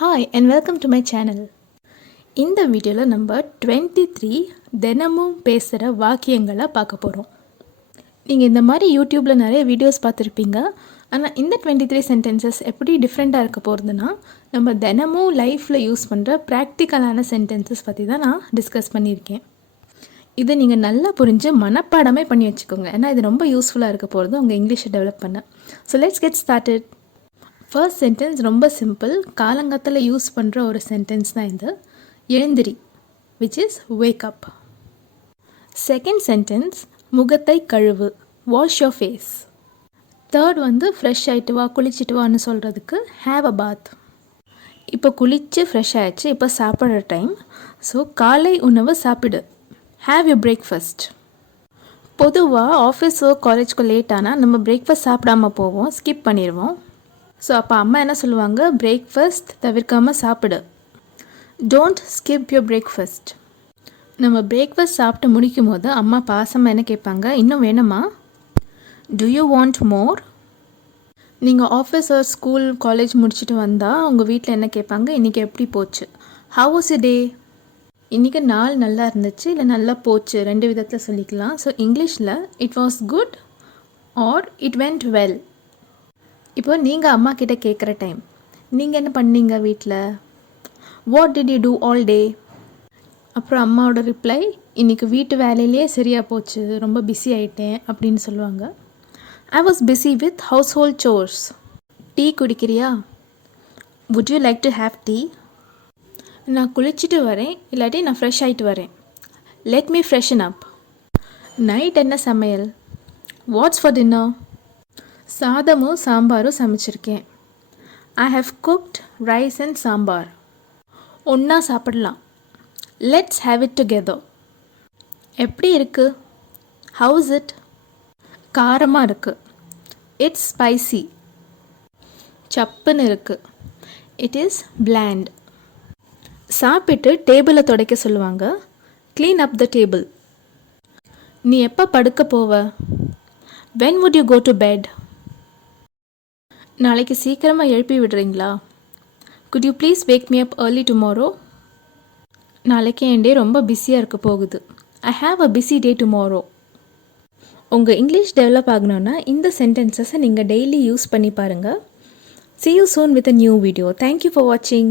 Hi and welcome to my channel. இந்த வீடியோவில் நம்ம 23 தினமும் பேசுகிற வாக்கியங்களை பார்க்க போகிறோம். நீங்கள் இந்த மாதிரி யூடியூப்பில் நிறைய வீடியோஸ் பார்த்துருப்பீங்க. ஆனால் இந்த 23 சென்டென்சஸ் எப்படி டிஃப்ரெண்ட்டாக இருக்க போகிறதுனா நம்ம தினமும் லைஃப்பில் யூஸ் பண்ணுற ப்ராக்டிக்கலான சென்டென்சஸ் பற்றி தான் நான் டிஸ்கஸ் பண்ணியிருக்கேன். இதை நீங்கள் நல்லா புரிஞ்சு மனப்பாடமே பண்ணி வச்சுக்கோங்க. ஏன்னா இது ரொம்ப யூஸ்ஃபுல்லாக இருக்க போகிறது உங்கள் இங்கிலீஷை டெவலப் பண்ண. So let's get started. First sentence ரொம்ப சிம்பிள், காலங்காத்தில் யூஸ் பண்ணுற ஒரு சென்டென்ஸ் தான் இது. எழுந்திரி, which is wake up. Second sentence முகத்தை கழுவு, wash your face. Third fresh ஆகிட்டு வா, குளிச்சுட்டு வான்னு சொல்கிறதுக்கு ஹேவ் அ பாத். இப்போ குளித்து ஃப்ரெஷ் ஆகிடுச்சு, இப்போ சாப்பிட்ற டைம். ஸோ காலை உணவு சாப்பிடு, ஹேவ் யூ பிரேக்ஃபாஸ்ட். பொதுவாக ஆஃபீஸோ காலேஜ்க்கோ லேட் ஆனால் நம்ம பிரேக்ஃபாஸ்ட் சாப்பிடாமல் போவோம், ஸ்கிப் பண்ணிடுவோம். ஸோ அப்போ அம்மா என்ன சொல்லுவாங்க, பிரேக்ஃபாஸ்ட் தவிர்க்காமல் சாப்பிடு, டோன்ட் ஸ்கிப் யுவர் பிரேக்ஃபாஸ்ட். நம்ம பிரேக்ஃபாஸ்ட் சாப்பிட்டு முடிக்கும் போது அம்மா பாசமாக என்ன கேட்பாங்க, இன்னும் வேணுமா, டு யூ வாண்ட் மோர். நீங்கள் ஆஃபீஸ் ஆர் ஸ்கூல் காலேஜ் முடிச்சுட்டு வந்தால் உங்கள் வீட்டில் என்ன கேட்பாங்க, இன்றைக்கி எப்படி போச்சு, ஹவ் வாஸ் எ டே. இன்றைக்கி நாள் நல்லா இருந்துச்சு இல்லை நல்லா போச்சு, ரெண்டு விதத்தில் சொல்லிக்கலாம். ஸோ இங்கிலீஷில் it was good or it went well. இப்போ நீங்கள் அம்மா கிட்டே கேட்குற டைம், நீங்கள் என்ன பண்ணீங்க வீட்டில், what did you do all day. அப்புறம் அம்மாவோட ரிப்ளை, இன்றைக்கி வீட்டு வேலையிலே சரியாக போச்சு, ரொம்ப பிஸி ஆகிட்டேன் அப்படின்னு சொல்லுவாங்க. I was busy with household chores. Tea குடிக்கிறியா, would you like to have tea. நான் குளிச்சுட்டு வரேன், இல்லாட்டி நான் ஃப்ரெஷ் ஆகிட்டு வரேன், let me freshen up. Night என்ன சமையல், வாட்ஸ் ஃபார் டின்னர். சாதமும் சாம்பாரும் சமைச்சிருக்கேன், I have cooked rice and sambar. ஒன்றா சாப்பிடலாம், லெட்ஸ் ஹேவ் இட் டுகெதர். எப்படி இருக்குது, ஹவுஸ் இட். காரமாக இருக்குது, இட்ஸ் ஸ்பைசி. சப்புன்னு இருக்குது, இட் இஸ் பிளாண்ட். சாப்பிட்டு டேபிளை துடைக்க சொல்லுவாங்க, க்ளீன் அப் த டேபிள். நீ எப்போ படுக்க போவ, when would you go to bed. நாளைக்கு சீக்கிரமாக எழுப்பி விடுறீங்களா, could you please wake me up early tomorrow. நாளைக்கு என் டே ரொம்ப பிஸியாக இருக்க போகுது, I have a busy day tomorrow. உங்கள் இங்கிலீஷ் டெவலப் ஆகணுன்னா இந்த சென்டென்சஸை நீங்கள் டெய்லி யூஸ் பண்ணி பாருங்கள். See you soon with a new video. Thank you for watching.